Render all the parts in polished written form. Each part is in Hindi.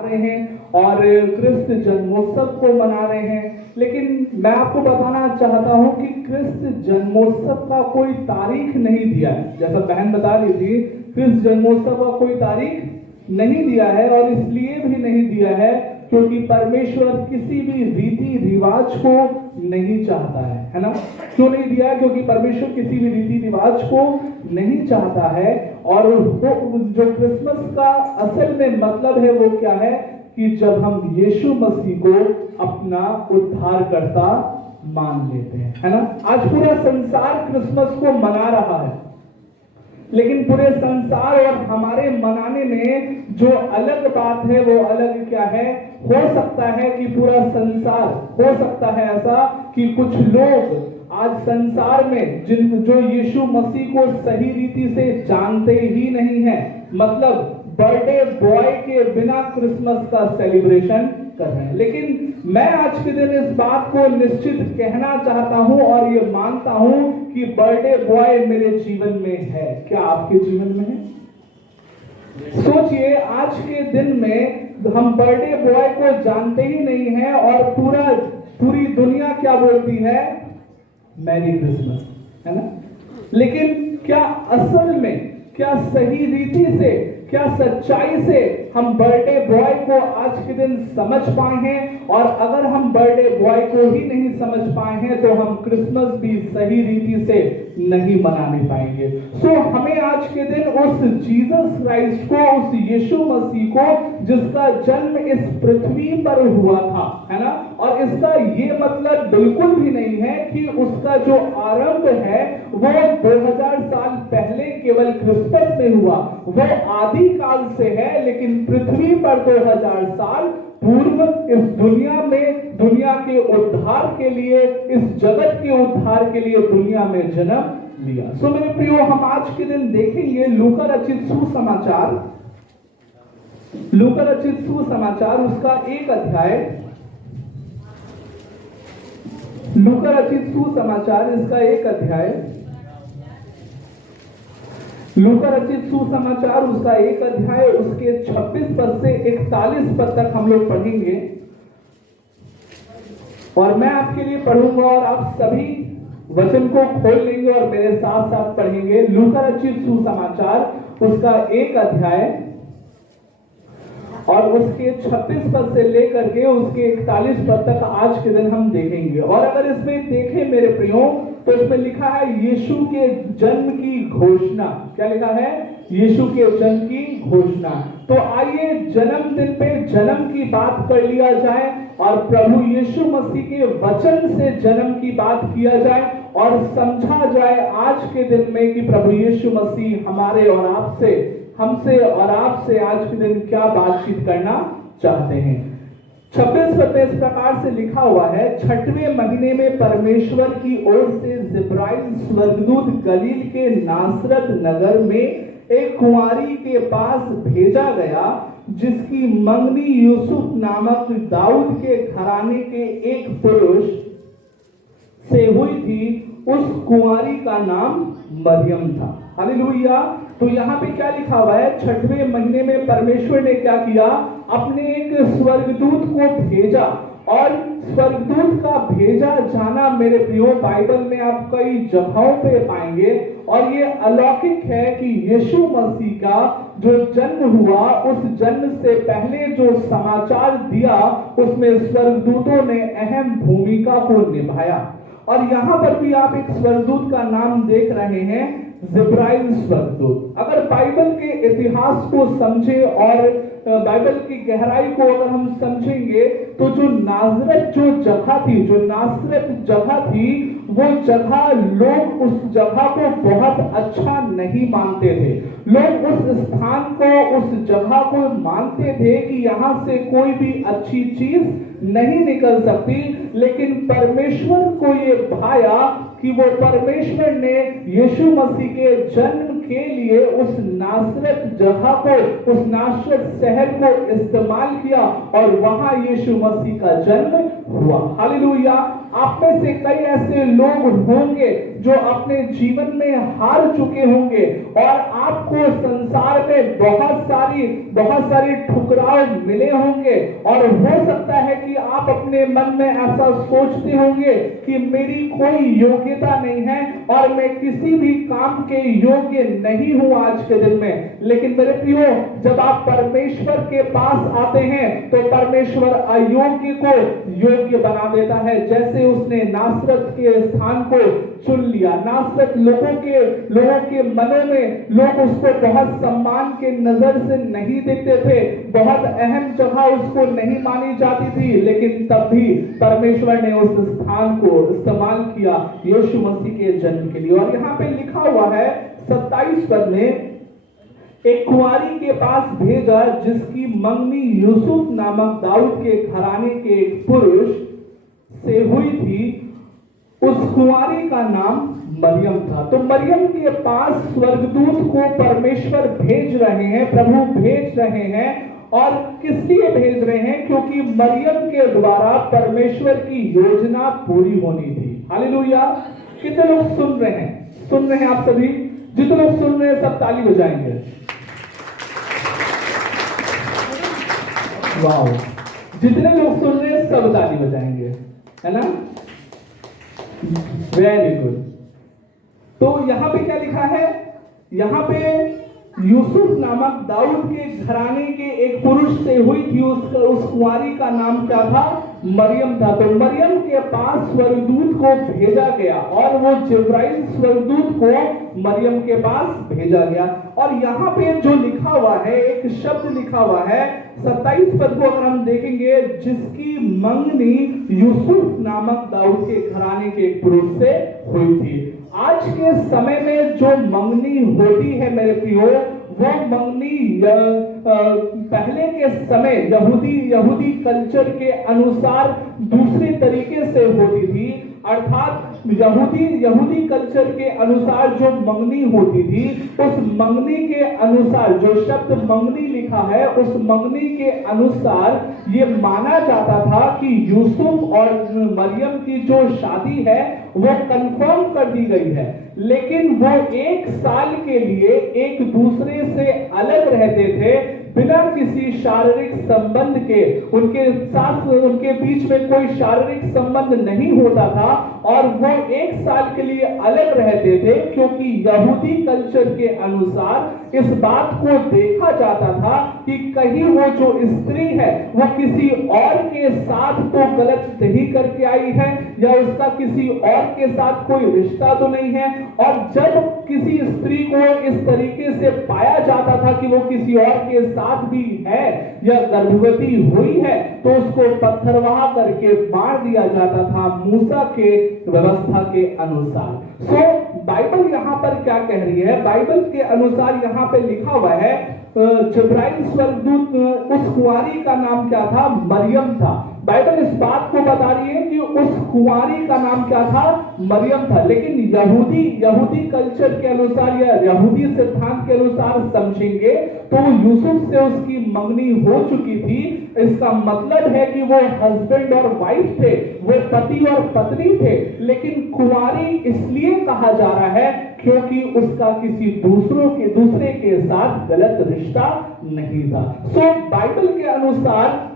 रहे हैं और क्रिस्त जन्मोत्सव को मना रहे हैं। लेकिन मैं आपको बताना चाहता हूं कि क्रिस्त जन्मोत्सव का कोई तारीख नहीं दिया है। जैसा बहन बता रही थी, क्रिस्त जन्मोत्सव का कोई तारीख नहीं दिया है, और इसलिए भी नहीं दिया है क्योंकि परमेश्वर किसी भी रीति रिवाज को नहीं चाहता है ना। क्यों नहीं दिया? क्योंकि परमेश्वर किसी भी रीति रिवाज को नहीं चाहता है। और वो जो क्रिसमस का असल में मतलब है वो क्या है कि जब हम यीशु मसीह को अपना उद्धारकर्ता मान लेते हैं, है ना। आज पूरा संसार क्रिसमस को मना रहा है, लेकिन पूरे संसार और हमारे मनाने में जो अलग बात है वो अलग क्या है। हो सकता है कि पूरा संसार, हो सकता है ऐसा कि कुछ लोग आज संसार में जो यीशु मसीह को सही रीति से जानते ही नहीं है, मतलब बर्थडे बॉय के बिना क्रिसमस का सेलिब्रेशन कर रहे हैं। लेकिन मैं आज के दिन इस बात को निश्चित कहना चाहता हूं और ये मानता हूं कि बर्थडे बॉय मेरे जीवन में है। क्या आपके जीवन में है? सोचिए, आज के दिन में हम बर्थडे बॉय को जानते ही नहीं है और पूरी दुनिया क्या बोलती है? मैरी क्रिसमस, है ना। लेकिन क्या असल में, क्या सही रीति से, क्या सच्चाई से हम बर्थडे बॉय को आज के दिन समझ पाए हैं? और अगर हम बर्थडे बॉय को ही नहीं समझ पाए हैं तो हम क्रिसमस भी सही रीति से नहीं मनाने पाएंगे। सो हमें आज के दिन उस जीसस क्राइस्ट को, उस यीशु मसीह को जिसका जन्म इस पृथ्वी पर हुआ था, है ना। और इसका ये मतलब बिल्कुल भी नहीं है कि उसका जो आरंभ है वो 2000 साल पहले केवल क्रिसमस में हुआ, वो आदि काल से है। लेकिन पृथ्वी पर 2000 साल पूर्व इस दुनिया में, दुनिया के उद्धार के लिए, इस जगत के उद्धार के लिए दुनिया में जन्म लिया। सो मेरे प्रियो, हम आज के दिन देखेंगे लूका रचित सुसमाचार, लूका रचित सुसमाचार उसका 1 अध्याय, लूका रचित सुसमाचार इसका 1 अध्याय, लूका रचित सुसमाचार उसका 1 अध्याय उसके 26 पद से 41 पद तक हम लोग पढ़ेंगे। और मैं आपके लिए पढ़ूंगा और आप सभी वचन को खोल लेंगे और मेरे साथ साथ पढ़ेंगे। लूका रचित सुसमाचार उसका 1 अध्याय और उसके 26 पद से लेकर के उसके 41 पद तक आज के दिन हम देखेंगे। और अगर इसमें देखें मेरे प्रियो, तो इसमें लिखा है यीशु के जन्म की घोषणा। क्या लिखा है? यीशु के जन्म की घोषणा। तो आइए जन्मदिन पे जन्म की बात कर लिया जाए और प्रभु यीशु मसीह के वचन से जन्म की बात किया जाए और समझा जाए आज के दिन में कि प्रभु यीशु मसीह हमारे और आपसे, हमसे और आपसे आज के दिन क्या बातचीत करना चाहते हैं। 26 पद में इस प्रकार से लिखा हुआ है, 6वें महीने में परमेश्वर की ओर से जिब्राइल स्वर्गदूत गलील के नासरत नगर में एक कुंवारी के पास भेजा गया जिसकी मंगनी यूसुफ नामक दाऊद के घराने के एक पुरुष से हुई थी। उस कुंवारी का नाम मरियम था। हालेलुया। तो यहाँ पे क्या लिखा हुआ है? 6वें महीने में परमेश्वर ने क्या किया? अपने एक स्वर्गदूत को भेजा। और स्वर्गदूत का भेजा जाना मेरे प्रियो बाइबल में आप कई जगहों पे पाएंगे। और ये अलौकिक है कि यीशु मसीह का जो जन्म हुआ, उस जन्म से पहले जो समाचार दिया उसमें स्वर्गदूतों ने अहम भूमिका को निभाया। और यहां पर भी आप एक स्वर्गदूत का नाम देख रहे हैं, जिब्राइल स्वर्गदूत। अगर बाइबल के इतिहास को समझे और बाइबल की गहराई को अगर हम समझेंगे तो जो नासरत जो जगह थी, जो नासरत जगह थी, वो जगह, लोग उस जगह को बहुत अच्छा नहीं मानते थे। लोग उस स्थान को, उस जगह को मानते थे कि यहां से कोई भी अच्छी चीज नहीं निकल सकती। लेकिन परमेश्वर को ये भाया कि वो परमेश्वर ने यीशु मसीह के जन्म के लिए उस नासरत जगह को, उस नासरत शहर को इस्तेमाल किया और वहां यीशु मसीह का जन्म हुआ। हालेलुया। आप में से कई ऐसे लोग होंगे जो अपने जीवन में हार चुके होंगे और आपको संसार में बहुत सारी ठुकराव मिले होंगे और हो सकता है कि आप अपने मन में ऐसा सोचते होंगे कि मेरी कोई योग्यता नहीं है और मैं किसी भी काम के योग्य नहीं हूं आज के दिन में। लेकिन मेरे प्रियो, जब आप परमेश्वर के पास आते हैं तो परमेश्वर अयोग्य को योग्य बना देता है। जैसे उसने नासरत के स्थान को चुन लिया। नासरत लोगों के मनों में लोग उसको बहुत सम्मान के नजर से नहीं देखते थे, बहुत अहम जगह उसको नहीं मानी जाती थी, लेकिन तब भी परमेश्वर ने उस स्थान को इस्तेमाल किया यीशु मसीह के जन्म के लिए। और यहाँ पे लिखा हुआ है 27 पद में, एक कुंवारी के पास भेजा जिसकी मंगनी यूसुफ नामक दाऊद के घराने के एक पुरुष से हुई थी। उस कुंवारी का नाम मरियम था। तो मरियम के पास स्वर्गदूत को परमेश्वर भेज रहे हैं, प्रभु भेज रहे हैं। और किस लिए भेज रहे हैं? क्योंकि मरियम के द्वारा परमेश्वर की योजना पूरी होनी थी। हालेलुया। कितने लोग सुन रहे हैं? सुन रहे हैं आप सभी? जितने लोग सुन रहे हैं सब ताली बजाएंगे। वाह, जितने लोग सुन रहे हैं सब ताली बजाएंगे, है ना? Very good. तो यहां पे क्या लिखा है? यहां पे यूसुफ नामक दाऊद के घराने के एक पुरुष से हुई थी। उस कुंवारी का नाम क्या था? मरियम था। तो मरियम के पास स्वर्गदूत को भेजा गया और वो जिब्राइल स्वर्गदूत को मरियम के पास भेजा गया। और यहाँ पे जो लिखा हुआ है, एक शब्द लिखा हुआ है 27 पद को अगर हम देखेंगे, जिसकी मंगनी यूसुफ नामक दाऊद के घराने के एक पुरुष से हुई थी। आज के समय में जो मंगनी होती है मेरे प्रियो, वो मंगनी पहले के समय यहूदी कल्चर के अनुसार दूसरे तरीके से होती थी। अर्थात यहूदी कल्चर के अनुसार जो मंगनी होती थी, उस मंगनी के अनुसार, जो शब्द मंगनी लिखा है, उस मंगनी के अनुसार ये माना जाता था कि यूसुफ और मरियम की जो शादी है वो कंफर्म कर दी गई है, लेकिन वो 1 साल के लिए एक दूसरे से अलग रहते थे बिना किसी शारीरिक संबंध के। उनके बीच में कोई शारीरिक संबंध नहीं होता था और वो 1 साल के लिए अलग रहते थे, क्योंकि यहूदी कल्चर के अनुसार इस बात को देखा जाता था कि कहीं वो जो स्त्री है वो किसी और के साथ तो गलत नहीं करके आई है, या उसका किसी और के साथ कोई रिश्ता तो नहीं है। और जब किसी स्त्री को इस तरीके से पाया जाता था कि वो किसी और के साथ भी है या गर्भवती हुई है, तो उसको पत्थरवाह करके मार दिया जाता था मूसा के व्यवस्था के अनुसार। सो बाइबल यहाँ पर क्या कह रही है? बाइबल के अनुसार यहाँ पे लिखा हुआ है, जिब्राइल स्वर्गदूत, उस कुंवारी का नाम क्या था? मरियम था। बाइबल इस बात को बता रही है कि उस कुंवारी का नाम क्या था? मरियम था। लेकिन यहूदी कल्चर के अनुसार या यहूदी सिद्धांत के अनुसार समझेंगे तो यूसुफ से उसकी मंगनी हो चुकी थी। इसका मतलब है कि वो हस्बैंड और वाइफ थे, वो पति और पत्नी थे। लेकिन कुंवारी इसलिए कहा जा रहा है क्योंकि उसका किसी दूसरे के साथ गलत रिश्ता नहीं था। सो बाइबल के अनुसार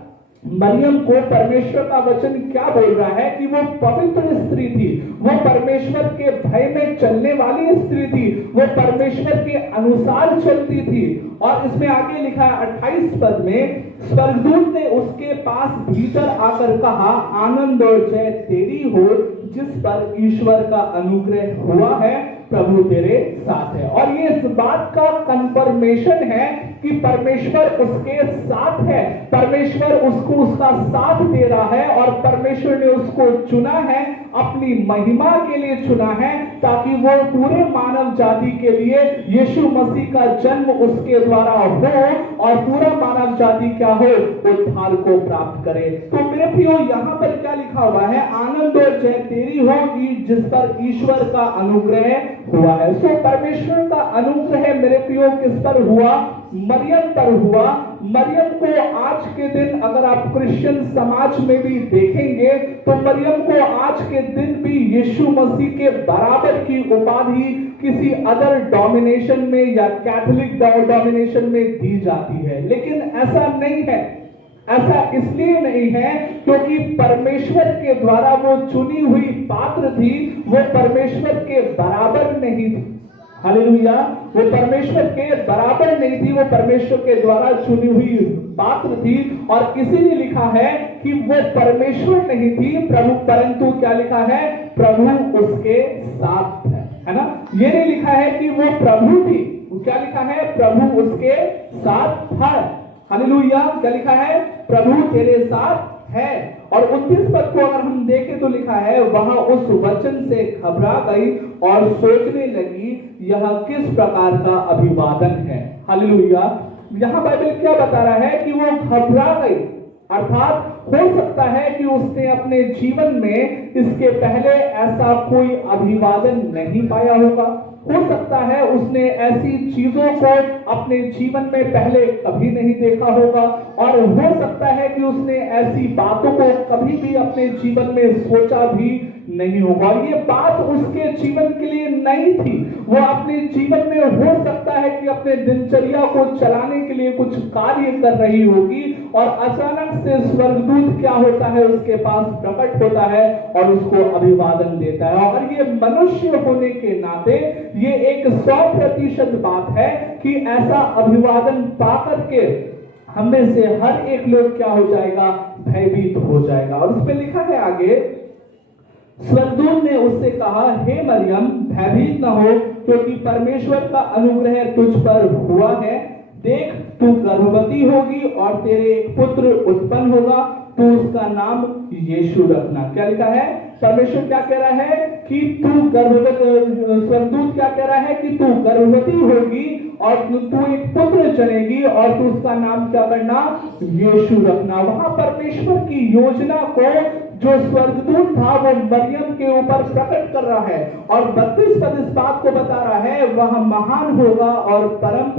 मरियम को परमेश्वर का वचन क्या बोल रहा है कि वो पवित्र स्त्री थी, वो परमेश्वर के भय में चलने वाली स्त्री थी, वो परमेश्वर के अनुसार चलती थी। और इसमें आगे लिखा है 28 पद में, स्वर्गदूत ने उसके पास भीतर आकर कहा, आनंद और जय तेरी हो जिस पर ईश्वर का अनुग्रह हुआ है, प्रभु तेरे साथ है। और ये इस बात का कंफर्मेशन है कि परमेश्वर उसके साथ है, परमेश्वर परमेश्वर उसको उसका साथ दे रहा है और परमेश्वर ने उसको चुना है, अपनी महिमा के लिए चुना है, ताकि वो पूरे मानव जाति के लिए यीशु मसीह का जन्म उसके द्वारा हो और पूरा मानव जाति क्या हो, उद्धार को प्राप्त करे। तो मेरे प्रियो, यहाँ पर क्या लिखा हुआ है, आनंद और जय तेरी होगी जिस पर ईश्वर का अनुग्रह हुआ है। सो परमेश्वर का अनुग्रह मेरे प्रियो किस पर हुआ, मरियम पर हुआ। मरियम को आज के दिन अगर आप क्रिश्चियन समाज में भी देखेंगे तो मरियम को आज के दिन भी यीशु मसीह के बराबर की उपाधि किसी अदर डोमिनेशन में या कैथोलिक डोमिनेशन में दी जाती है, लेकिन ऐसा नहीं है। ऐसा इसलिए नहीं है क्योंकि परमेश्वर के द्वारा वो चुनी हुई पात्र थी, वो परमेश्वर के बराबर नहीं थी। हालेलुया, वो परमेश्वर के बराबर नहीं थी, वो परमेश्वर के द्वारा चुनी हुई पात्र थी। और इसीलिए लिखा है कि वो परमेश्वर नहीं थी प्रभु, परंतु क्या लिखा है, प्रभु उसके साथ है ना। ये नहीं लिखा है कि वो प्रभु थी, क्या लिखा है, प्रभु उसके साथ था। हालेलुया, क्या लिखा है, प्रभु तेरे साथ है। और 29 पद को अगर हम देखें तो लिखा है, वहां उस वचन से घबरा गई और सोचने लगी यह किस प्रकार का अभिवादन है। हालेलुया, यहां बाइबल क्या बता रहा है कि वो घबरा गई, अर्थात हो सकता है कि उसने अपने जीवन में इसके पहले ऐसा कोई अभिवादन नहीं पाया होगा। हो सकता है उसने ऐसी चीजों को अपने जीवन में पहले कभी नहीं देखा होगा, और हो सकता है कि उसने ऐसी बातों को कभी भी अपने जीवन में सोचा भी नहीं होगा। ये बात उसके जीवन के लिए नई थी। वो अपने जीवन में हो सकता है कि अपने दिनचर्या को चलाने के लिए कुछ कार्य कर रही होगी और अचानक से स्वर्गदूत क्या होता है, उसके पास प्रकट होता है और उसको अभिवादन देता है। और ये मनुष्य होने के नाते ये एक 100% बात है कि ऐसा अभिवादन पाकर के हम में से हर एक लोग क्या हो जाएगा, भयभीत हो जाएगा। और उसमें लिखा है आगे, स्वर्गदूत ने उससे कहा, हे मरियम भयभीत न हो, क्योंकि परमेश्वर का अनुग्रह तुझ पर हुआ है। देख तू गर्भवती होगी और तेरे एक पुत्र उत्पन्न होगा, तू उसका नाम यीशु रखना। क्या लिखा है, परमेश्वर क्या कह रहा है कि तू स्वर्गदूत क्या कह रहा है कि तू गर्भवती होगी और तू एक पुत्र जनेगी और तू उसका नाम क्या करना, यीशु रखना। वहां परमेश्वर की योजना को जो स्वर्गदूत था वो मरियम के ऊपर प्रकट कर रहा है। और 32 पद इस बात को बता रहा है, वह महान होगा और परम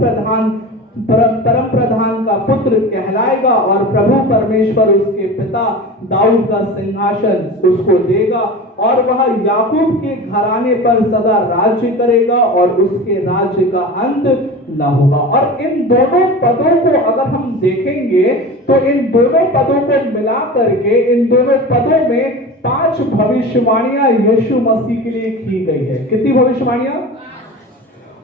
प्रधान का पुत्र कहलाएगा और प्रभु परमेश्वर उसके पिता दाऊद का सिंहासन उसको देगा और वह याकूब के घराने पर सदा राज्य करेगा और उसके राज्य का अंत न होगा। और इन दोनों पदों को अगर हम देखेंगे तो इन दोनों पदों को मिला करके इन दोनों पदों में 5 भविष्यवाणियां यीशु मसीह के लिए की गई है। कितनी भविष्यवाणियां?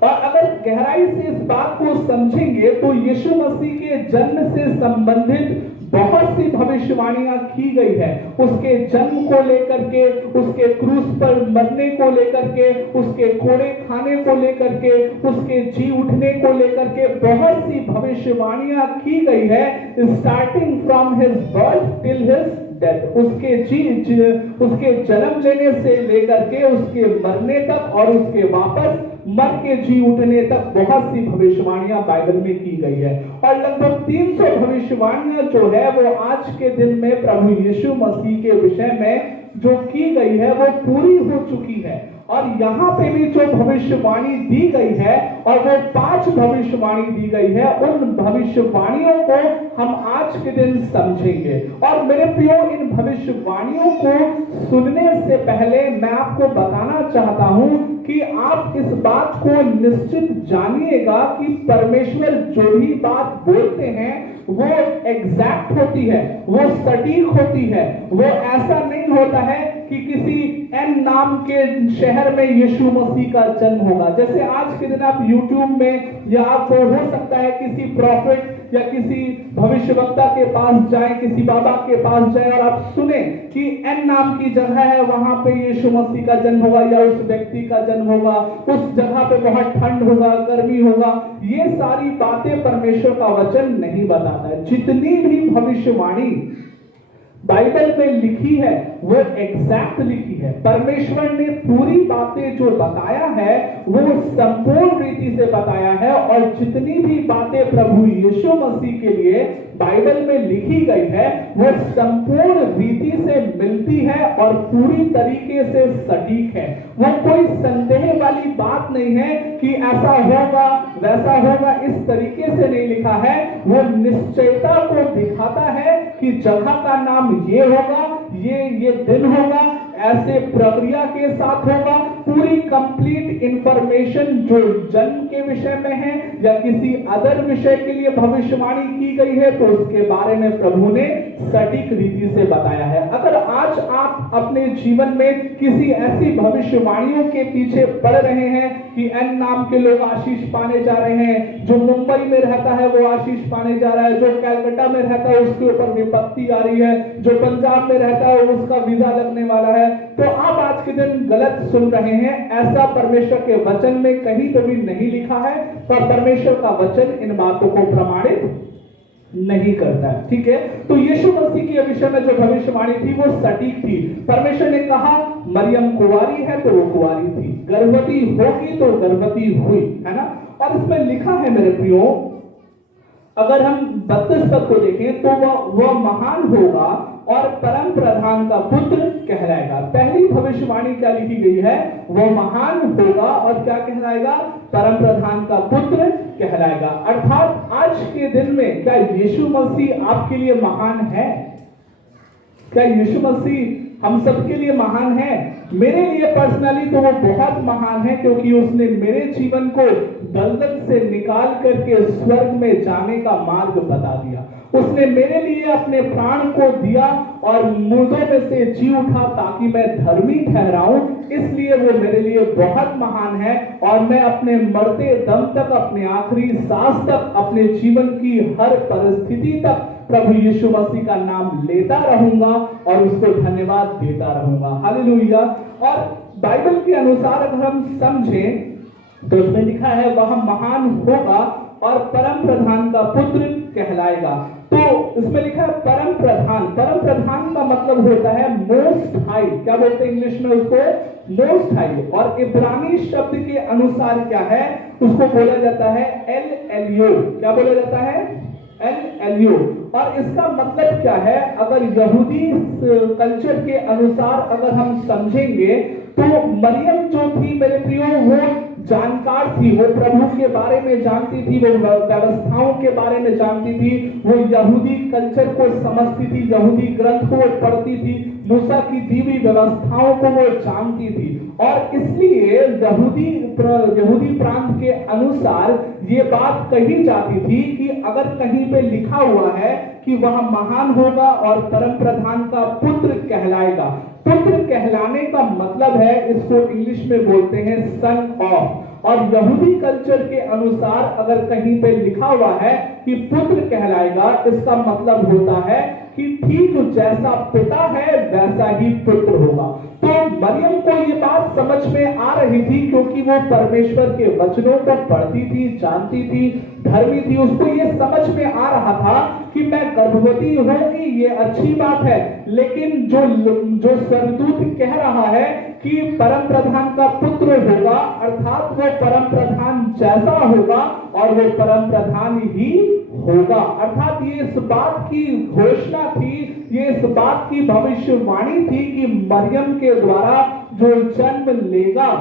और अगर गहराई से इस बात को समझेंगे तो यीशु मसीह के जन्म से संबंधित बहुत सी भविष्यवाणियां की गई है। उसके जन्म को लेकर के, उसके क्रूस पर मरने को लेकर के, उसके कोड़े खाने को लेकर के, उसके जी उठने को लेकर के बहुत सी भविष्यवाणियां की गई है, starting from his birth till his death. उसके जन्म लेने से लेकर के उसके मरने तक और उसके वापस मर के जी उठने तक बहुत सी भविष्यवाणियां बाइबल में की गई है। और लगभग 300 भविष्यवाणियां जो है वो आज के दिन में प्रभु यीशु मसीह के विषय में जो की गई है वो पूरी हो चुकी है। और यहाँ पे भी जो भविष्यवाणी दी गई है और वो 5 भविष्यवाणी दी गई है, उन भविष्यवाणियों को हम आज के दिन समझेंगे। और मेरे प्रियो, इन भविष्यवाणियों को सुनने से पहले मैं आपको बताना चाहता हूं कि आप इस बात को निश्चित जानिएगा कि परमेश्वर जो भी बात बोलते हैं वो एग्जैक्ट होती है, वो सटीक होती है। वो ऐसा नहीं होता है कि किसी एन नाम के शहर में यीशु मसीह का जन्म होगा। जैसे आज के दिन आप YouTube में या आप हो सकता है किसी प्रॉफिट या किसी भविष्यवक्ता के पास जाएं, किसी बाबा के पास जाएं और आप सुने कि एन नाम की जगह है, वहां पे यीशु मसीह का जन्म होगा या उस व्यक्ति का जन्म होगा, उस जगह पे बहुत ठंड होगा, गर्मी होगा, ये सारी बातें परमेश्वर का वचन नहीं बताता है। जितनी भी भविष्यवाणी बाइबल में लिखी है वो एग्जैक्ट लिखी है। परमेश्वर ने पूरी बातें जो बताया है वो संपूर्ण रीति से बताया है, और जितनी भी बातें प्रभु यीशु मसीह के लिए बाइबल में लिखी गई है वो संपूर्ण रीति से मिलती है और पूरी तरीके से सटीक है। वो कोई संदेह वाली बात नहीं है कि ऐसा होगा वैसा होगा, इस तरीके से नहीं लिखा है। वो निश्चयता को दिखाता है कि जगह का नाम ये होगा, ये दिन होगा, ऐसे प्रक्रिया के साथ होगा। पूरी कंप्लीट इंफॉर्मेशन जो जन्म के विषय में है या किसी अदर विषय के लिए भविष्यवाणी की गई है तो उसके बारे में प्रभु ने सटीक रीति से बताया है। अगर आज आप अपने जीवन में किसी ऐसी भविष्यवाणियों के पीछे पड़ रहे हैं कि एन नाम के लोग आशीष पाने जा रहे हैं, जो मुंबई में रहता है वो आशीष पाने जा रहा है, जो कलकत्ता में रहता है उसके ऊपर विपत्ति आ रही है, जो पंजाब में रहता है उसका वीजा लगने वाला है, तो आप आज के दिन गलत सुन रहे हैं। ऐसा परमेश्वर के वचन में कहीं तो भी नहीं लिखा है, पर परमेश्वर का वचन इन बातों को प्रमाणित नहीं करता है। ठीक है, तो यीशु मसीह के विषय में जो भविष्यवाणी थी वो सटीक थी। परमेश्वर ने कहा मरियम कुंवारी है तो वो कुंवारी थी, गर्भवती होगी तो गर्भवती हुई, है ना। और इसमें लिखा है मेरे प्रियो, अगर हम 32 पद को देखें तो वह महान होगा और परम प्रधान का पुत्र कहलाएगा। पहली भविष्यवाणी क्या लिखी गई है, वह महान होगा और क्या कहलाएगा, परम प्रधान का पुत्र कहलाएगा। अर्थात आज के दिन में क्या यीशु मसीह आपके लिए महान है? क्या यीशु मसीह हम सबके लिए महान है? मेरे लिए पर्सनली तो वो बहुत महान है, क्योंकि उसने मेरे जीवन को दलदल से निकाल करके स्वर्ग में जाने का मार्ग बता दिया। उसने मेरे लिए अपने प्राण को दिया और मुर्दों में से जी उठा ताकि मैं धर्मी ठहराऊं। इसलिए वो मेरे लिए बहुत महान है, और मैं अपने मरते दम तक, अपने आखिरी सांस तक, अपने जीवन की हर परिस्थिति तक प्रभु यीशु मसीह का नाम लेता रहूंगा और उसको धन्यवाद देता रहूंगा। हालेलुया। और बाइबल के अनुसार अगर हम समझें तो उसमें लिखा है वह महान होगा और परम प्रधान का पुत्र कहलाएगा। तो इसमें लिखा है परम प्रधान। परम प्रधान का मतलब होता है मोस्ट हाई। क्या बोलते हैं इंग्लिश में उसको? Most high. और इब्रानी शब्द के अनुसार क्या है, उसको बोला जाता है एल एलियो। क्या बोला जाता है? एल एलियो। और इसका मतलब क्या है, अगर यहूदी कल्चर के अनुसार अगर हम समझेंगे तो मरियम जो थी मेरे प्रियो वो जानकार थी, वो प्रभु के बारे में जानती थी, वो व्यवस्थाओं के बारे में जानती थी, वो यहूदी कल्चर को समझती थी, यहूदी ग्रंथ को पढ़ती थी, मूसा की दी हुई व्यवस्थाओं को वो जानती थी। और इसलिए यहूदी प्रांत के अनुसार ये बात कही जाती थी कि अगर कहीं पे लिखा हुआ है कि वह महान होगा और परम प्रधान का पुत्र कहलाएगा, पुत्र कहलाने का मतलब है, इसको इंग्लिश में बोलते हैं सन ऑफ। और यहूदी कल्चर के अनुसार अगर कहीं पे लिखा हुआ है कि पुत्र कहलाएगा, इसका मतलब होता है कि ठीक जैसा पिता है वैसा ही पुत्र होगा। तो मरियम को ये बात समझ में आ रही थी, क्योंकि वो परमेश्वर के वचनों को पढ़ती थी, जानती थी, धर्मी थी। उसको ये समझ में आ रहा था कि मैं गर्भवती होगी, ये अच्छी बात है, लेकिन जो स्वर्गदूत कह रहा है कि परम प्रधान का पुत्र होगा, अर्थात वो परम प्रधान जैसा होगा और वो परम प्रधान ही होगा। अर्थात ये इस बात की घोषणा थी, ये इस बात की भविष्यवाणी थी कि मरियम के द्वारा जो जन्म लेगा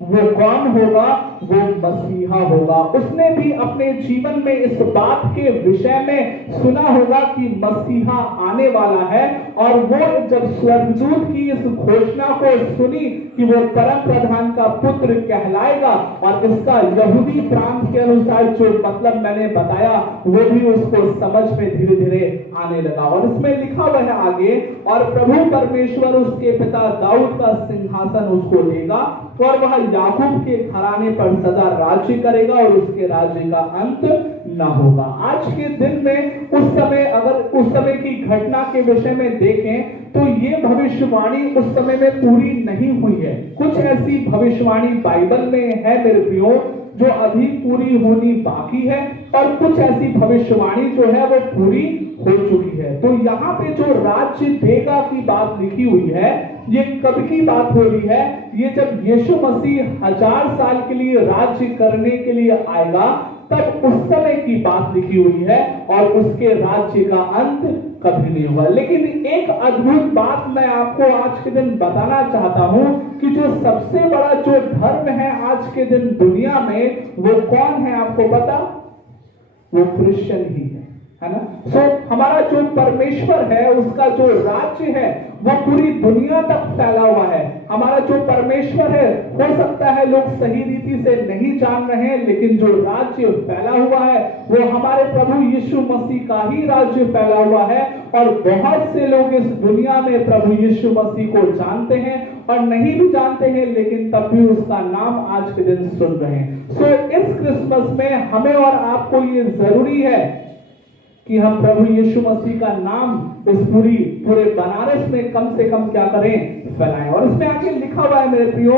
वो कौन होगा, वो मसीहा होगा। उसने भी अपने जीवन में इस बात के विषय में सुना होगा कि मसीहा आने वाला है, और वो जब स्वर्गदूत की इस घोषणा को सुनी कि वो परम प्रधान का पुत्र कहलाएगा, और इसका यहूदी प्रांत के अनुसार जो मतलब मैंने बताया वो भी उसको समझ में धीरे धीरे आने लगा। और इसमें लिखा हुआ है आगे, और प्रभु परमेश्वर उसके पिता दाऊद का सिंहासन उसको देगा और वह याकूब के घराने पर सदा राज्य करेगा और उसके राज्य का अंत ना होगा। आज के दिन में उस समय, अगर उस समय की घटना के विषय में देखें तो ये भविष्यवाणी उस समय में पूरी नहीं हुई है। कुछ ऐसी भविष्यवाणी बाइबल में है मेरे प्रियो जो अभी पूरी होनी बाकी है, और कुछ ऐसी भविष्यवाणी जो है वो पूरी हो चुकी है। तो यहाँ पे जो राज्य देगा की बात लिखी हुई है, ये कब की बात हो रही है? ये जब यीशु मसीह 1000 साल के लिए राज्य करने के लिए आएगा, तब उस समय की बात लिखी हुई है, और उसके राज्य का अंत कभी नहीं हुआ। लेकिन एक अद्भुत बात मैं आपको आज के दिन बताना चाहता हूं कि जो सबसे बड़ा जो धर्म है आज के दिन दुनिया में, वो कौन है आपको पता? वो क्रिश्चियन ही है ना। सो हमारा जो परमेश्वर है, उसका जो राज्य है वो पूरी दुनिया तक फैला हुआ है। हमारा जो परमेश्वर है, हो सकता है लोग सही रीति से नहीं जान रहे हैं, लेकिन जो राज्य फैला हुआ है वो हमारे प्रभु यीशु मसीह का ही राज्य फैला हुआ है। और बहुत से लोग इस दुनिया में प्रभु यीशु मसीह को जानते हैं और नहीं भी जानते हैं, लेकिन तब भी उसका नाम आज के दिन सुन रहे हैं। सो इस क्रिसमस में हमें और आपको ये जरूरी है कि हम प्रभु यीशु मसीह का नाम इस पूरे बनारस में कम से कम क्या करें? फैलाएं। और इसमें आगे लिखा हुआ है मेरे प्रियो,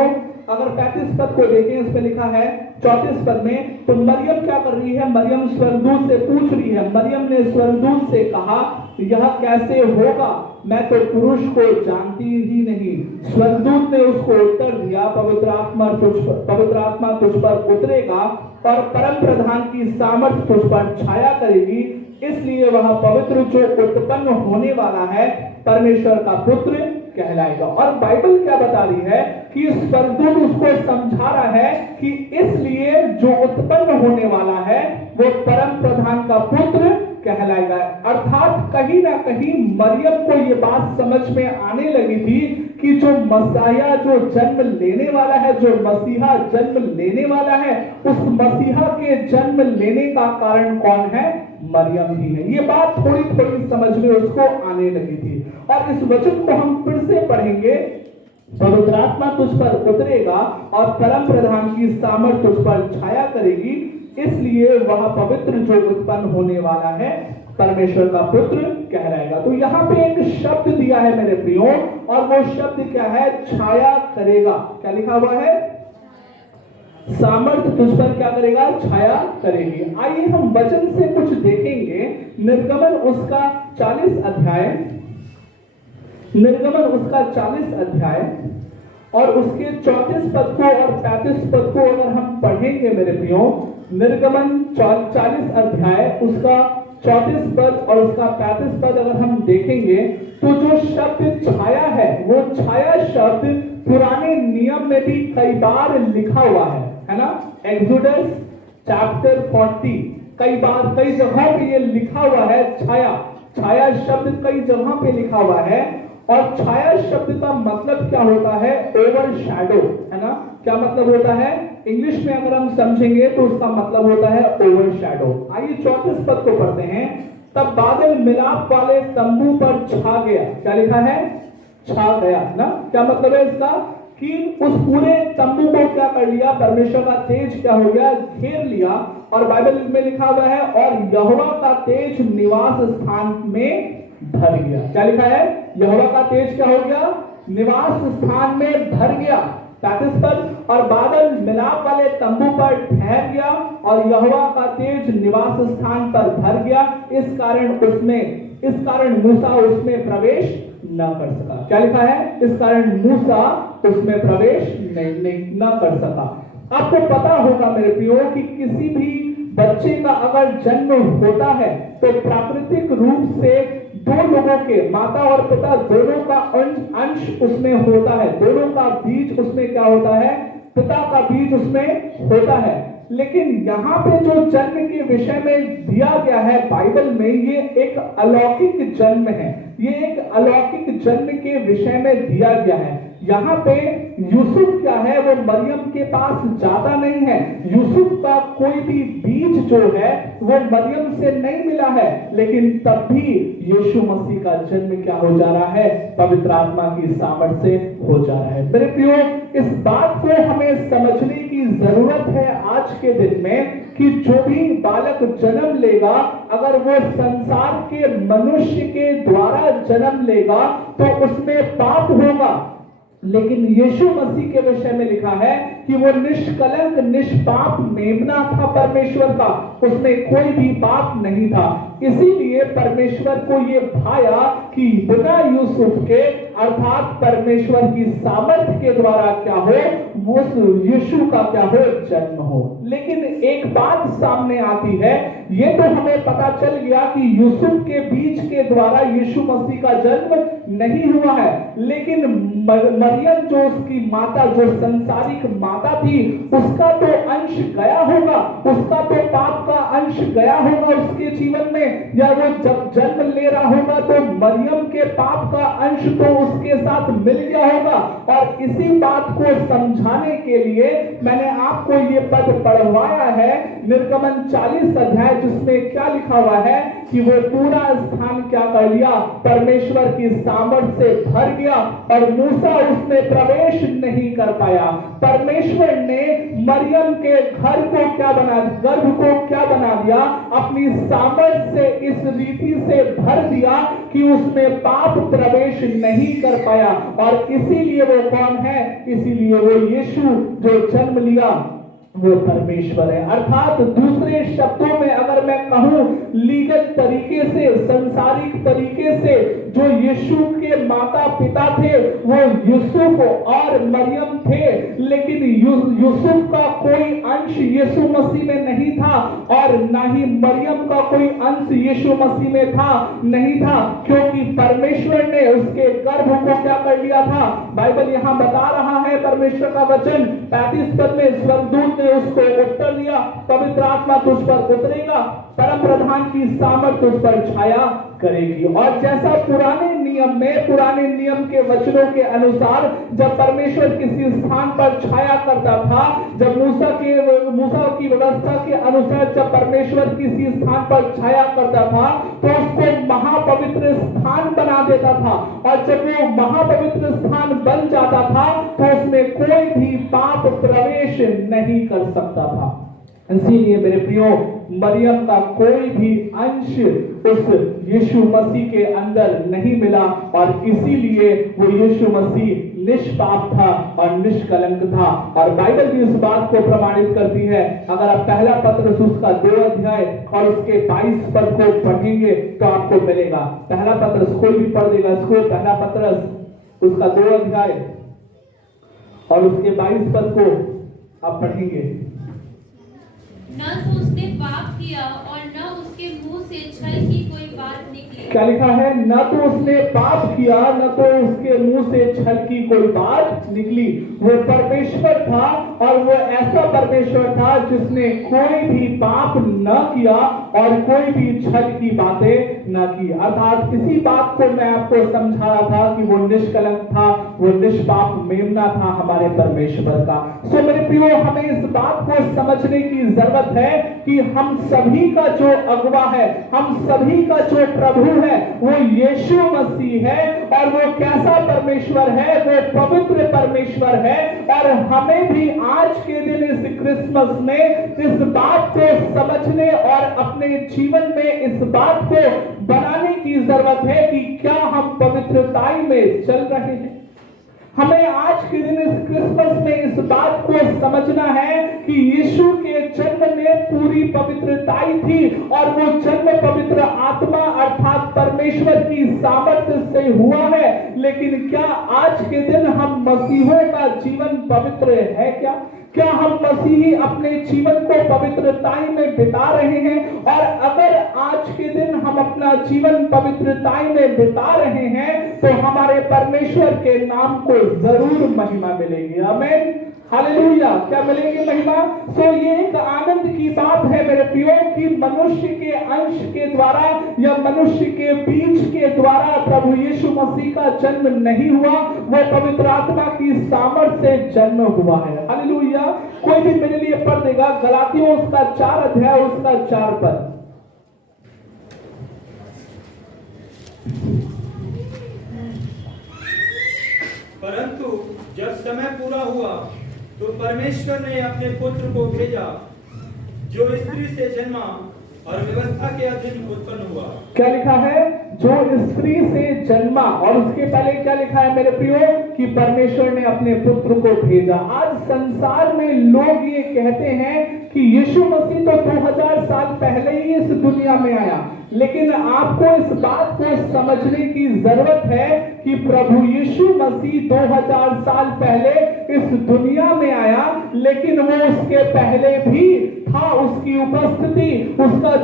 अगर 35 पद को देखें, इसमें लिखा है 34 पद में, तो मरियम क्या कर रही है? मरियम स्वर्गदूत से पूछ रही है। मरियम ने स्वर्गदूत से कहा, यह कैसे होगा? मैं तो पुरुष को जानती ही नहीं। स्वर्गदूत ने उसको उत्तर दिया, पवित्र आत्मा तुझ पर उतरेगा और परम प्रधान की सामर्थ तुझ पर छाया करेगी, इसलिए वह पवित्र जो उत्पन्न होने वाला है परमेश्वर का पुत्र कहलाएगा। और बाइबल क्या बता रही है कि स्वर्गदूत उसको समझा रहा है कि इसलिए जो उत्पन्न होने वाला है वो परम प्रधान का पुत्र कहलाएगा। अर्थात कहीं ना कहीं मरियम को ये बात समझ में आने लगी थी कि जो मसीहा जो जन्म लेने वाला है, जो मसीहा जन्म लेने वाला है, उस मसीहा के जन्म लेने का कारण कौन है? मरियम ही है। ये बात थोड़ी थोड़ी समझ में उसको आने लगी थी। और इस वचन को हम फिर से पढ़ेंगे, पवित्र आत्मा तुझ पर उतरेगा और परम प्रधान की सामर्थ तुझ पर छाया करेगी, इसलिए वह पवित्र जो उत्पन्न होने वाला है परमेश्वर का पुत्र कहलाएगा। तो यहाँ पे एक शब्द दिया है मेरे प्रियो, और वो शब्द क्या है? छाया करेगा। क्या लिखा हुआ है? सामर्थ तुझ पर क्या करेगा? छाया करेगी। आइए हम वचन से कुछ देखेंगे। निर्गमन उसका 40 अध्याय और उसके 34 पद को और 35 पद को अगर हम पढ़ेंगे मेरे प्रियो, निर्गमन 40 अध्याय उसका 34 पद और उसका 35 पद अगर हम देखेंगे, तो जो शब्द छाया है, वो छाया शब्द पुराने नियम में भी कई बार लिखा हुआ है ना। एक्सोडस चैप्टर 40 कई बार कई जगहों पे ये लिखा हुआ है। छाया शब्द कई जगहों पे लिखा हुआ है। और छाया शब्द का मतलब क्या होता है? ओवर शैडो, है ना। क्या मतलब होता है? इंग्लिश में अगर हम समझेंगे तो उसका मतलब होता है ओवर शैडो। आइए 34 पद को पढ़ते हैं। तब बादल मिलाप वाले तंबू पर छा गया। क्या लिखा है? छा गया ना। क्या मतलब है इसका? कि उस पूरे तंबू को क्या कर लिया? परमेश्वर का तेज क्या हो गया? घेर लिया। और बाइबल में लिखा हुआ है, और यहोवा का तेज निवास स्थान में भर गया। क्या लिखा है? यहोवा का तेज क्या हो गया? निवास स्थान में भर गया। 35 पद, और बादल मिलाप वाले तंबू पर ठहर गया और यहोवा का तेज निवास स्थान पर भर गया। इस कारण मूसा उसमें प्रवेश न कर सका। क्या लिखा है? इस कारण मूसा उसमें प्रवेश न कर सका। आपको पता होगा मेरे प्रियो कि किसी भी बच्चे का अगर जन्म होता है तो प्राकृतिक रूप से दो लोगों के, माता और पिता दोनों का अंश उसमें होता है। दोनों का बीज उसमें क्या होता है? पिता का बीज उसमें होता है। लेकिन यहाँ पे जो जन्म के विषय में दिया गया है बाइबल में, ये एक अलौकिक जन्म है। ये एक अलौकिक जन्म के विषय में दिया गया है। यहाँ पे यूसुफ क्या है, वो मरियम के पास जाता नहीं है। यूसुफ का कोई भी बीज जो है वो मरियम से नहीं मिला है, लेकिन तब भी यीशु मसीह का जन्म क्या हो जा रहा है, पवित्र आत्मा की सामर्थ से हो जा रहा है। मेरे प्रियो, इस बात को हमें समझने की जरूरत है आज के दिन में कि जो भी बालक जन्म लेगा, अगर वो संसार के मनुष्य के द्वारा जन्म लेगा तो उसमें पाप होगा, लेकिन यीशु मसीह के विषय में लिखा है कि वो निष्कलंक निष्पाप मेमना था परमेश्वर का, उसमें कोई भी पाप नहीं था। इसीलिए परमेश्वर को ये भाया कि बिना यूसुफ के अर्थात परमेश्वर की सामर्थ्य के द्वारा क्या हो, यीशु का क्या हो, जन्म हो। लेकिन एक बात सामने आती है, ये तो हमें पता चल गया कि यूसुफ के बीज के द्वारा यीशु मसीह का जन्म नहीं हुआ है, लेकिन मरियम जो उसकी माता, जो संसारिक माता थी, उसका तो अंश गया होगा, उसका तो पाप का अंश गया होगा उसके जीवन में, या वो जब जन्म ले रहा होगा तो मरियम के पाप का अंश तो उसके साथ मिल गया होगा। और इसी बात को समझाने के लिए मैंने आपको ये पद पढ़वाया है, निर्गमन 40 अध्याय, जिसमें क्या लिखा हुआ है कि वो पूरा स्थान क्या कर लिया, परमेश्वर की सामर्थ से भर गया और मूसा उसमें प्रवेश नहीं कर पाया। परमेश्वर ने मरियम के घर को क्या बना, गर्भ को क्या बना दिया, अपनी सामर्थ से इस रीति से भर दिया कि उसमें पाप प्रवेश नहीं कर पाया। और इसीलिए वो कौन है, इसीलिए वो यीशु जो जन्म लिया वो परमेश्वर है। अर्थात दूसरे शब्दों में अगर मैं कहूं, लीगल तरीके से, संसारिक तरीके से जो यीशु के माता पिता थे वो यूसुफ और मरियम थे, लेकिन यूसुफ का कोई अंश यीशु मसीह में नहीं था और ना ही मरियम का कोई अंश यीशु मसीह में था, नहीं था, क्योंकि परमेश्वर ने उसके गर्भ को क्या कर लिया था। बाइबल यहां बता रहा है, परमेश्वर का वचन 35 पद में, स्वर्गदूत ने उसको उत्तर दिया, पवित्र आत्मा तुझ पर उतरेगा, परम प्रधान की सामर्थ तुझ पर छाया करेगी। और जैसा पुराने नियम में, पुराने नियम के वचनों के अनुसार जब परमेश्वर किसी स्थान पर छाया करता था, जब मूसा की व्यवस्था के अनुसार जब परमेश्वर किसी स्थान पर छाया करता था तो उसको महापवित्र स्थान बना देता था, और जब वो महापवित्र स्थान बन जाता था तो उसमें कोई भी पाप प्रवेश नहीं कर सकता था। इसीलिए मेरे प्रियो, मरियम का कोई भी अंश उस यीशु मसीह के अंदर नहीं मिला, और इसीलिए वो यीशु मसीह निष्पाप था और निष्कलंक था। और बाइबल भी इस बात को प्रमाणित करती है। अगर आप पहला पत्रस उसका 2 अध्याय और उसके 22 पद को पढ़ेंगे तो आपको मिलेगा। पहला पत्रस, कोई भी पढ़ देगा इसको, पहला पत्रस उसका 2 अध्याय और उसके 22 पद को आप पढ़ेंगे। न तो उसने पाप किया और न उसके मुंह से छल की कोई बात निकली। क्या लिखा है? न तो उसने पाप किया, न तो उसके मुंह से छल की कोई बात निकली। वो परमेश्वर था और वो ऐसा परमेश्वर था जिसने कोई भी पाप न किया और कोई भी छल की बातें न की। अर्थात इसी बात को मैं आपको समझा रहा था कि वो निष्कलंक था, वो निष्पाप मेमना था हमारे परमेश्वर का। सो मेरे प्रियो, हमें इस बात को समझने की जरूरत है कि हम सभी का जो अगुवा है, हम सभी का जो प्रभु है, वो यीशु मसीह है। और वो कैसा परमेश्वर है? वो पवित्र परमेश्वर है। और हमें भी आज के दिन इस क्रिसमस में इस बात को समझने और अपने जीवन में इस बात को बनाने की जरूरत है कि क्या हम पवित्रताई में चल रहे हैं। हमें आज के दिन इस क्रिसमस में इस बात को समझना है कि यीशु के जन्म में पूरी पवित्रताई थी और वो जन्म पवित्र आत्मा अर्थात परमेश्वर की सामर्थ्य से हुआ है। लेकिन क्या आज के दिन हम मसीहों का जीवन पवित्र है? क्या हम मसीही अपने जीवन को पवित्रताई में बिता रहे हैं? और अगर आज के दिन हम अपना जीवन पवित्रताई में बिता रहे हैं तो हमारे परमेश्वर के नाम को जरूर महिमा मिलेगी। आमीन, हालेलुया, क्या मिलेगी महिमा। सो ये एक आनंद की बात है मेरे प्रियो कि मनुष्य के अंश के द्वारा या मनुष्य के बीज के द्वारा प्रभु यीशु मसीह का जन्म नहीं हुआ, वो पवित्र आत्मा की सामर्थ से जन्म हुआ है। हालेलुया। कोई भी मेरे लिए पढ़ देगा गलातियों उसका 4 अध्याय उसका 4 पद। परंतु जब समय पूरा हुआ तो परमेश्वर ने अपने पुत्र को भेजा जो स्त्री से जन्मा और व्यवस्था के अधीन उत्पन्न हुआ। क्या लिखा है? जो स्त्री से जन्मा। और उसके पहले क्या लिखा है मेरे प्रियो कि परमेश्वर ने अपने पुत्र को भेजा। आज संसार में लोग ये कहते हैं कि यीशु मसीह तो 2000 साल पहले ही इस दुनिया में आया, लेकिन आपको इस बात को समझने की जरूरत है कि प्रभु यीशु मसीह 2000 साल पहले इस दुनिया में आया, लेकिन वो उसके पहले भी था। उसकी उपस्थिति, उसका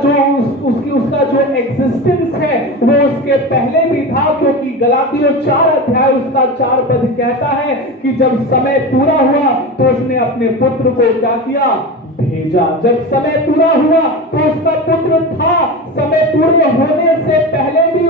जो एग्जिस्टेंस है वो उसके पहले भी था, क्योंकि गलातियों 4 अध्याय उसका 4 पद कहता है कि जब समय पूरा हुआ तो उसने अपने पुत्र को क्या किया? भेजा। जब समय पूरा हुआ तो उसका पुत्र था। समय पूरे होने से पहले भी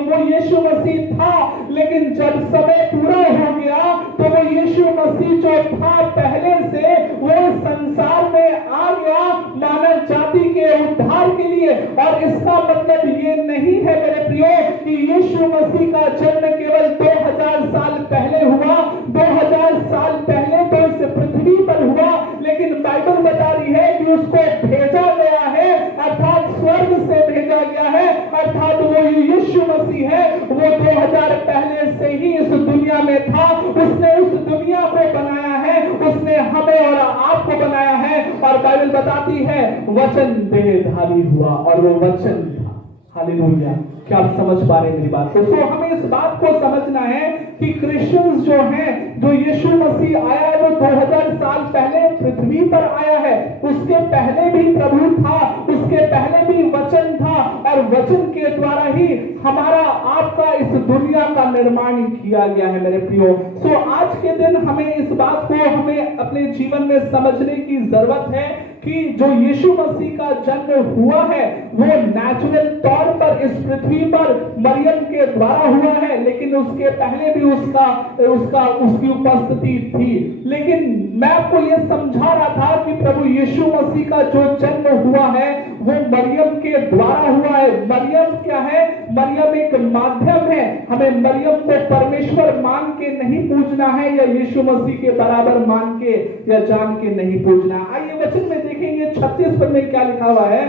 वो यीशु मसीह था, लेकिन जब समय पूरा हो गया तो वो यीशु मसीह जो था पहले से वो संसार में आ गया मानव जाति के उद्धार के लिए। और इसका मतलब ये नहीं है मेरे प्रियो कि यीशु मसीह का जन्म केवल 2000 साल पहले हुआ। 2000 साल पहले तो इस पृथ्वी पर हुआ, लेकिन बाइबल बता रही है कि उसको भेजा गया है, अर्थात स्वर्ग से भेजा गया है, अर्थात वो यीशु मसीह है। वो 2000 पहले से ही इस दुनिया में था। उसने उस दुनिया को बनाया है, उसने हमें और आपको बनाया है। और बाइबल बताती है वचन देहधारी हुआ और वो वचन था। हालेलुया। क्या आप समझ पा रहे हैं मेरी बात को? तो हमें इस बात को समझना है कि क्रिश्चियंस जो हैं, जो यीशु मसीह आया है वो 2000 साल पहले पृथ्वी पर आया है। उसके पहले भी प्रभु था, उसके पहले भी वचन था, और वचन के द्वारा ही हमारा आपका इस दुनिया का निर्माण किया गया है मेरे प्रियो। सो आज के दिन हमें इस बात को हमें अपने जीवन में समझने की जरूरत है कि जो यीशु मसीह का जन्म हुआ है वो नेचुरल तौर पर इस पृथ्वी पर मरियम के द्वारा हुआ है, लेकिन उसके पहले भी उसकी उपस्थिति थी। लेकिन मैं आपको ये समझा रहा था कि प्रभु यीशु मसीह का जो जन्म हुआ है वो मरियम के द्वारा हुआ है। मरियम क्या है? मरियम एक माध्यम है। हमें मरियम को परमेश्वर मान के नहीं पूजना है या यीशु मसीह के बराबर मान के या जान के नहीं पूजना। आइए वचन में देखेंगे 36 पद में क्या लिखा हुआ है।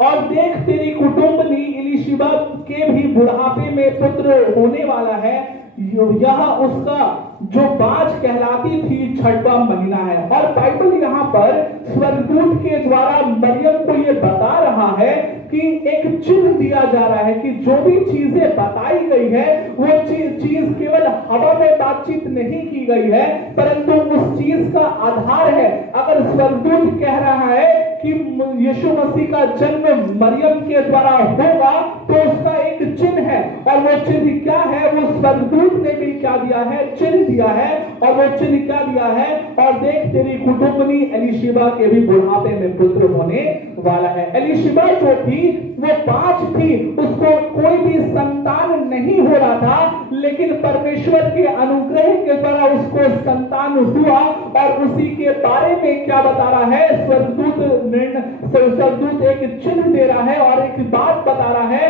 और देख तेरी कुटुंबनी इलीशिबा के भी बुढ़ापे में पुत्र होने वाला है, यह उसका जो बाज कहलाती थी 6वां महीना है। और बाइबल यहाँ पर स्वर्गदूत के द्वारा मरियम को ये बता रहा है कि एक चिन्ह दिया जा रहा है कि जो भी चीजें बताई गई है वो चीज केवल हवा में बातचीत नहीं की गई है, परंतु उस चीज का आधार है। अगर स्वर्गदूत कह रहा है कि यीशु मसीह का जन्म मरियम के द्वारा होगा तो उसका एक चिन्ह है, और वो चिन्ह क्या है? वो स्वर्गदूत ने भी क्या दिया है? चिन्ह दिया है। और वो चिन्ह क्या दिया है? और देख तेरी कुटुंबनी एलीशिबा के भी बुढ़ापे में पुत्र होने वाला है। एलीशिबा जो थी वो 5 थी, उसको कोई भी संतान नहीं हो रहा था, लेकिन परमेश्वर के अनुग्रह के द्वारा उसको संतान हुआ। और उसी के बारे में क्या बता रहा है? स्वर्गदूत एक चिन्ह दे रहा है और एक बात बता रहा है,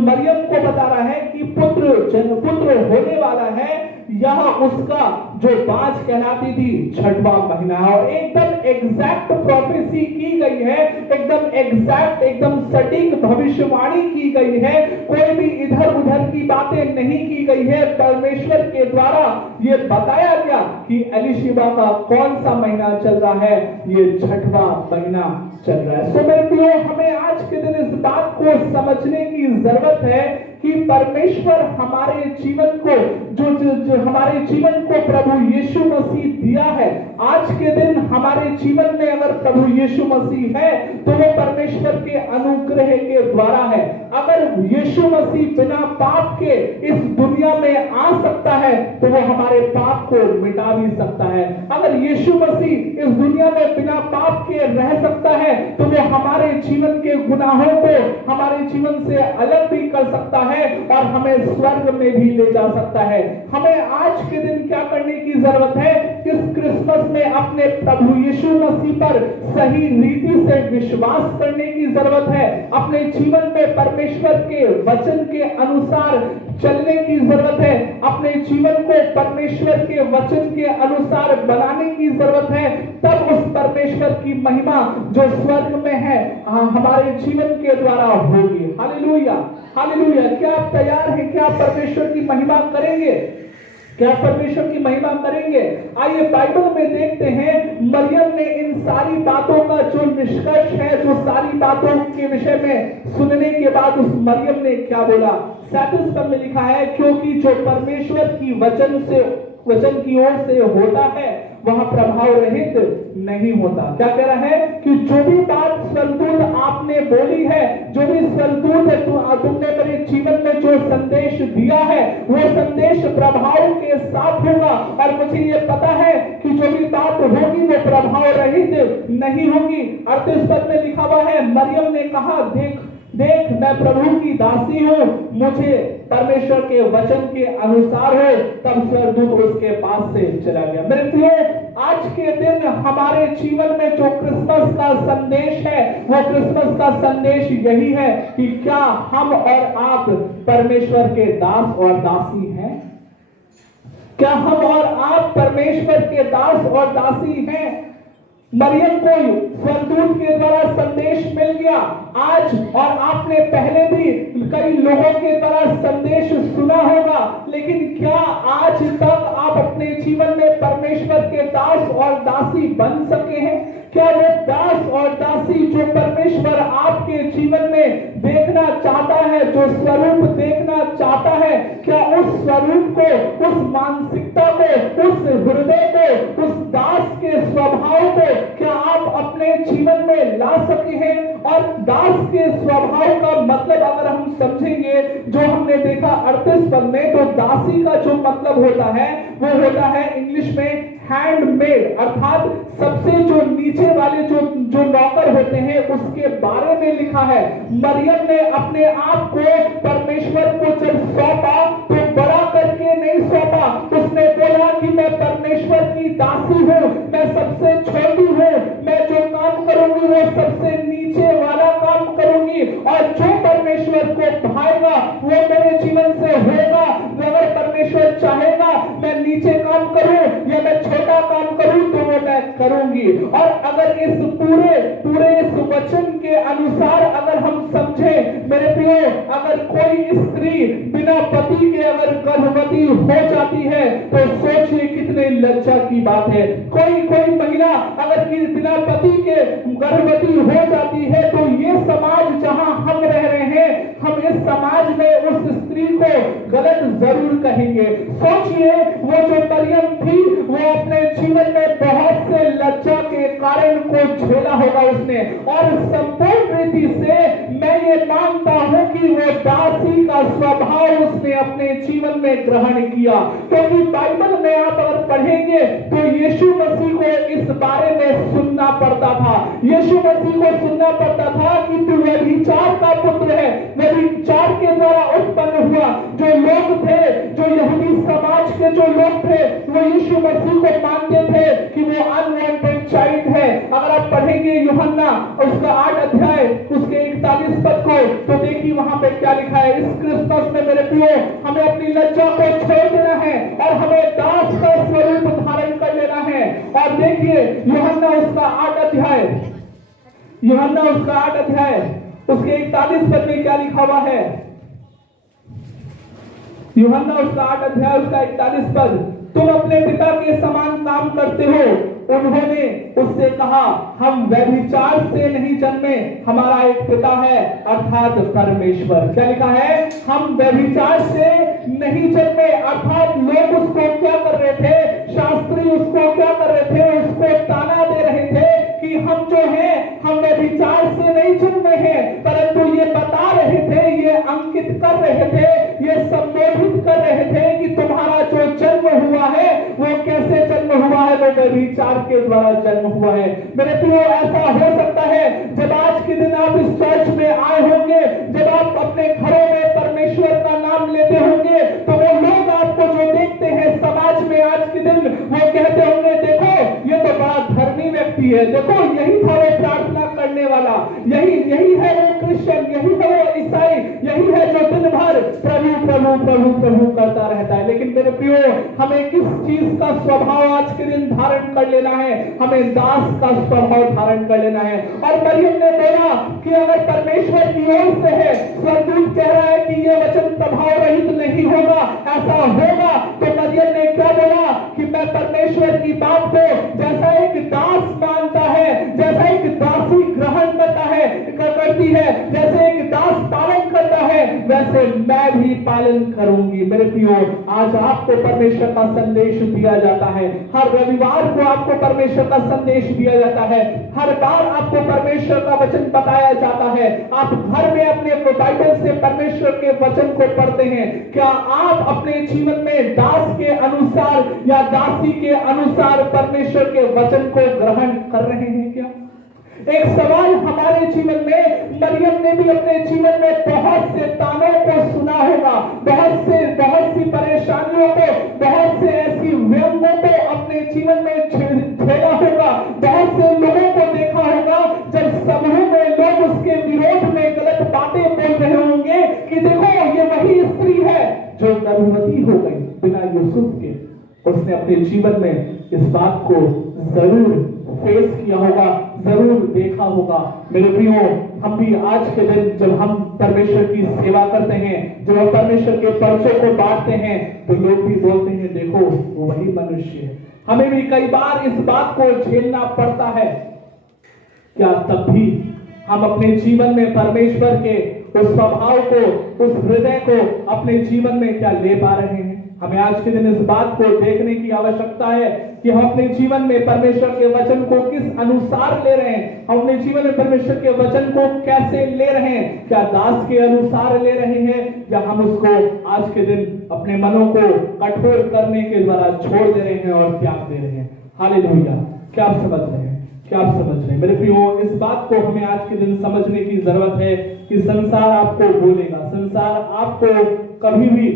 मरियम को बता रहा है कि पुत्र होने वाला है, यह उसका जो बाज कहलाती थी 6वां महीना है। और एकदम एग्जैक्ट प्रोफेसी की गई है, एकदम एग्जैक्ट, एकदम सटीक भविष्यवाणी की गई है। कोई भी इधर उधर की बातें नहीं की गई है। परमेश्वर के द्वारा ये बताया गया कि एलीशिबा का कौन सा महीना चल रहा है? ये 6वां महीना चल रहा है। सो मेरे प्रियो, हमें आज के दिन इस बात को समझने की जरूरत है कि परमेश्वर हमारे जीवन को जो हमारे जीवन को प्रभु यीशु मसीह दिया है, आज के दिन हमारे जीवन में अगर प्रभु यीशु मसीह है तो वो परमेश्वर के अनुग्रह के द्वारा है। अगर यीशु मसीह बिना पाप के इस दुनिया में आ सकता है तो वो हमारे पाप को मिटा भी सकता है। अगर यीशु मसीह इस दुनिया में बिना पाप के रह सकता है तो वो हमारे जीवन के गुनाहों को हमारे जीवन से अलग भी कर सकता है और हमें स्वर्ग में भी ले जा सकता है। हमें आज के दिन क्या करने की जरूरत है? इस क्रिसमस में अपने प्रभु यीशु मसीह पर सही रीति से विश्वास करने की जरूरत है। अपने जीवन में परमेश्वर के वचन के अनुसार चलने की जरूरत है। अपने जीवन को परमेश्वर के वचन के अनुसार बनाने की जरूरत है। तब उस परमेश्वर की महिमा जो स्वर्ग में है हमारे जीवन के द्वारा होगी। Hallelujah, hallelujah. क्या आप तैयार हैं? क्या आप परमेश्वर की महिमा करेंगे? क्या परमेश्वर की महिमा करेंगे? आइए बाइबल में देखते हैं मरियम ने इन सारी बातों का जो निष्कर्ष है, जो सारी बातों के विषय में सुनने के बाद उस मरियम ने क्या बोला। 37 पद में लिखा है, क्योंकि जो परमेश्वर की वचन की ओर से होता है वह प्रभाव रहित नहीं होता। क्या कह रहा है कि जो भी बात स्वर्गदूत आपने बोली है, जो भी स्वर्गदूत है तुमने मेरे जीवन में जो संदेश दिया है वो संदेश प्रभाव के साथ होगा। और मुझे ये पता है कि जो भी बात होगी वो प्रभाव रहित नहीं होगी। 38 पद में लिखा हुआ है, मरियम ने कहा, देख मैं प्रभु की दासी हूँ, मुझे परमेश्वर के वचन के अनुसार है। तब स्वर्गदूत उसके पास से चला गया। मेरे प्रियो, आज के दिन हमारे जीवन में जो क्रिसमस का संदेश है वो क्रिसमस का संदेश यही है कि क्या हम और आप परमेश्वर के दास और दासी हैं? क्या हम और आप परमेश्वर के दास और दासी हैं? मरियम को स्वर्गदूत के द्वारा संदेश मिल गया। आज और आपने पहले भी कई लोगों के द्वारा संदेश सुना होगा, लेकिन क्या आज तक आप अपने जीवन में परमेश्वर के दास और दासी बन सके हैं? क्या वो दास और दासी जो परमेश्वर आपके जीवन में देखना चाहता है, जो स्वरूप देखना चाहता है, क्या उस स्वरूप को, उस मानसिकता को, उस हृदय को, उस दास के स्वभाव को क्या आप अपने जीवन में ला सके हैं? और दास के स्वभाव का मतलब अगर हम समझेंगे, जो हमने देखा 38 पद में, तो दासी का जो मतलब होता है वो होता है इंग्लिश में हैंडमेड, अर्थात सबसे जो नीचे वाले जो नौकर होते हैं उसके बारे में लिखा है। मरियम ने अपने आप को परमेश्वर को जब सौंपा तो बड़ा करके नहीं सौंपा। उसने बोला कि मैं परमेश्वर की दासी हूँ, मैं सबसे छोटी हूँ, मैं जो काम करूंगी वो सबसे नीचे वाला काम करूंगी, और जो परमेश्वर को भाएगा वो मेरे जीवन से होगा। अगर परमेश्वर चाहेगा मैं नीचे काम करूं या मैं छोटा काम करूं तो वो मैं करूंगी। और अगर इस पूरे इस वचन के अनुसार अगर हम समझे मेरे प्रियो, अगर कोई स्त्री बिना पति के अगर गर्भवती हो जाती है तो सोचिए कितने लज्जा की बात है। कोई महिला अगर बिना पति के गर्भवती हो जाती है तो ये समाज जहां हम रह रहे हैं, हम इस समाज में उस स्त्री को गलत जरूर कहेंगे। सोचिए वो जो मरियम थी वो अपने जीवन में बहुत से लज्जा के कारण को झेला होगा उसने, और संपूर्ण रीति से मैं ये मानता हूं कि वो दासी का स्वभाव उसने अपने जीवन में ग्रहण किया। क्योंकि बाइबल में आप अगर पढ़ेंगे तो यीशु मसीह को इस बारे में सुनना पड़ता था। यीशु मसीह को सुनना पड़ता था कि तू व्यभिचार का पुत्र है। व्यभिचार के द्वारा उत्पन्न हुआ जो लोग थे, जो यहूदी समाज के जो लोग थे, वो यीशु मसीह को मानते थे कि वो अनवांटेड चाइल्ड है। अगर आप पढ़ेंगे यूहन्ना उसका 8 अध्याय उसके 41 पद को, तो देखिए वहां पे क्या लिखा है। इस क्रिसमस में मेरे प्रियो हमें अपनी लज्जा को छोड़ देना है और हमें दास का स्वरूप धारण कर लेना है। और देखिए यूहन्ना उसका 8 अध्याय उसके 41 पद में क्या लिखा हुआ है। यूहन्ना उसका 8 अध्याय उसका 41 पद, तुम अपने पिता के समान काम करते हो उन्होंने उससे कहा, हम व्यभिचार से नहीं जन्मे, हमारा एक पिता है अर्थात परमेश्वर। क्या लिखा है? हम व्यभिचार से नहीं जन्मे, अर्थात लोग उसको क्या कर रहे थे? शास्त्री उसको क्या कर रहे थे? उसको ताना दे रहे थे कि हम जो हैं हम व्यभिचार से नहीं जन्मे हैं, परंतु ये बता रहे थे, ये अंकित कर रहे थे, ये संबोधित कर रहे थे कि तुम्हारा जो जन्म हुआ है वो कैसे जन्म हुआ है? वो व्यभिचार के द्वारा जन्म हुआ है। मेरे प्रियो, ऐसा हो सकता है जब आज के दिन आप इस चर्च में आए होंगे, जब आप अपने घरों में परमेश्वर का नाम लेते होंगे, तो वो लोग आपको जो देखते हैं समाज में आज के दिन, वो कहते होंगे, देखो ये तो बड़ा धर्मी व्यक्ति है, देखो यही था वो प्रार्थना करने वाला, यही है वो क्रिश्चियन, यही है वो ईसाई, यही है जो दिन भर प्रभु प्रभु प्रभु प्रभु करता रहता है। लेकिन मेरे प्रियो, हमें किस चीज का स्वभाव आज के दिन धारण कर लेना है? हमें दास का स्वभाव धारण कर लेना है। और मरियम ने बोला कि अगर परमेश्वर की ओर से है, स्वर्गदूत कह रहा है कि ये वचन प्रभाव रहित नहीं होगा, ऐसा होगा, तो मरियम ने क्या बोला कि मैं परमेश्वर की बात को जैसा एक दास मानता है, जैसा एक दासी ग्रहण करती है, जैसे एक दास पालन करता है, वैसे मैं भी पालन करूंगी। मेरे प्रियो, आज आपको परमेश्वर का संदेश दिया जाता है, हर रविवार को आपको परमेश्वर का संदेश दिया जाता है, हर बार आपको परमेश्वर का वचन बताया जाता है। आप घर में अपने बाइबल से परमेश्वर के वचन को पढ़ते हैं। क्या आप अपने जीवन में दास के अनुसार या दासी के अनुसार परमेश्वर के वचन को ग्रहण कर रहे हैं? क्या एक सवाल हमारे जीवन में, मरियम ने भी अपने जीवन में बहुत से तानों को सुना होगा, बहुत सी परेशानियों को, बहुत से ऐसी व्यंगों को अपने जीवन में झेला होगा, बहुत से लोगों को देखा होगा जब समूह में लोग उसके विरोध में गलत बातें बोल रहे होंगे कि देखो ये वही स्त्री है जो गर्भवती हो गई बिना यूसुफ के। उसने अपने जीवन में इस बात को जरूर फेस किया होगा, जरूर देखा होगा। मेरे प्रियो, हम भी आज के दिन जब हम परमेश्वर की सेवा करते हैं, जब हम परमेश्वर के पर्चों को बांटते हैं, तो लोग भी बोलते हैं देखो वो वही मनुष्य है। हमें भी कई बार इस बात को झेलना पड़ता है। क्या तब भी हम अपने जीवन में परमेश्वर के उस स्वभाव को, उस हृदय को अपने जीवन में क्या ले पा रहे हैं? हमें आज के दिन इस बात को देखने की आवश्यकता है कि हम अपने जीवन में परमेश्वर के वचन को किस अनुसार ले रहे हैं। हम अपने जीवन में परमेश्वर के वचन को कैसे ले रहे हैं? क्या दास के अनुसार ले रहे हैं, या हम उसको आज के दिन अपने मनों को कठोर करने के द्वारा छोड़ दे रहे हैं और त्याग दे रहे हैं? हालेलुया! क्या आप समझ रहे हैं? क्या आप समझ रहे हैं? मेरे प्रियो, इस बात को हमें आज के दिन समझने की जरूरत है कि संसार आपको बोलेगा, संसार आपको कभी भी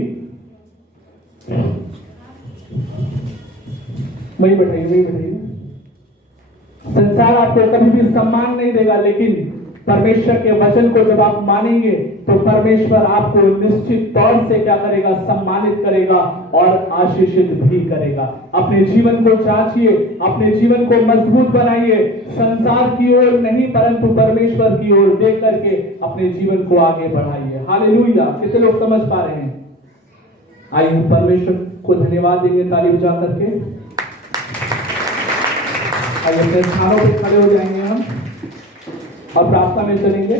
वही बैठाइए, संसार आपको कभी भी सम्मान नहीं देगा, लेकिन परमेश्वर के वचन को जब आप मानेंगे तो परमेश्वर आपको निश्चित तौर से क्या करेगा? सम्मानित करेगा और आशीषित भी करेगा। अपने जीवन को जांचिए, अपने जीवन को मजबूत बनाइए, संसार की ओर नहीं परंतु परमेश्वर की ओर देख करके अपने जीवन को आगे बढ़ाइए। हालेलुया! कितने लोग समझ पा रहे हैं? आइए परमेश्वर को धन्यवाद देंगे ताली बजा करके। आइए अपने स्थानों पे खड़े हो जाएंगे हम और प्रार्थना में चलेंगे।